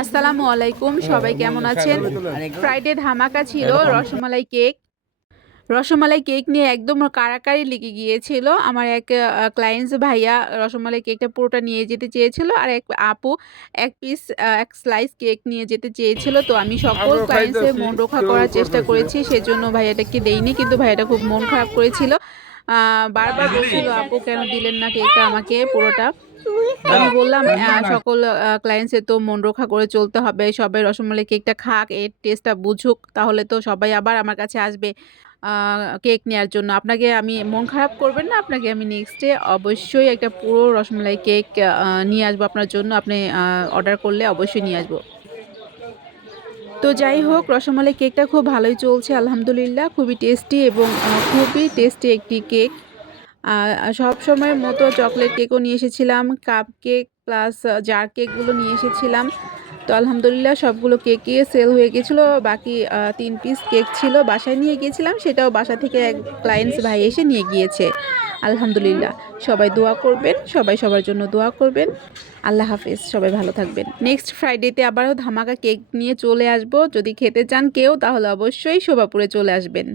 আসসালামু আলাইকুম, সবাই কেমন আছেন? ফ্রাইডে ধামাকা ছিল রসমালাই কেক। রসমালাই কেক নিয়ে একদম কাড়াকাড়ি লেগে গিয়েছিল। আমার এক ক্লায়েন্টস ভাইয়া রসমালাই কেকটা পুরোটা নিয়ে যেতে চেয়েছিল। আর এক আপু ১ পিস ১ স্লাইস কেক নিয়ে যেতে চেয়েছিল। তো আমি সকল ক্লায়েন্টসের মন রক্ষা করার চেষ্টা করেছি। সেজন্য ভাইয়াটাকে দেইনি। কিন্তু ভাইয়াটা খুব মন খারাপ করেছিল। বারবার বলছিল, "আপু কেন দিলেন না কেকটা আমাকে পুরোটা?" তো আমি বললাম, সকল ক্লায়েন্টসের তো মন রক্ষা করে চলতে হবে। সবাই রসমালাই কেকটা খাক, এর টেস্টটা বুঝুক। তাহলে তো সবাই আবার আমার কাছে আসবে আ কেক নেয়ার জন্য। আপনাকে আমি মন খারাপ করবেন না। আপনাকে আমি নেক্সট ডে অবশ্যই একটা পুরো রসমালাই কেক নিয়ে আসবো আপনার জন্য। আপনি অর্ডার করলে অবশ্যই নিয়ে আসবো। তো যাই হোক, রসমালাই কেকটা খুব ভালোই চলছে আলহামদুলিল্লাহ। খুবই টেস্টি এবং খুবই টেস্টি একটি কেক। আ সবসময়ের মতো চকোলেট কেকও নিয়ে এসেছিলাম, কাপ কেক প্লাস জার কেকগুলো নিয়ে এসেছিলাম। তো আলহামদুলিল্লাহ সবগুলো কেকই সেল হয়ে গেছিলো। বাকি ৩ পিস কেক ছিল, বাসায় নিয়ে গিয়েছিলাম। সেটাও বাসা থেকে এক ক্লায়েন্টস ভাই এসে নিয়ে গিয়েছে। আলহামদুলিল্লাহ। সবাই দোয়া করবেন, সবাই সবার জন্য দোয়া করবেন। আল্লাহ হাফেজ। সবাই ভালো থাকবেন। নেক্সট ফ্রাইডেতে আবারও ধামাকা কেক নিয়ে চলে আসবো। যদি খেতে চান কেউ তাহলে অবশ্যই শোভাপুরে চলে আসবেন।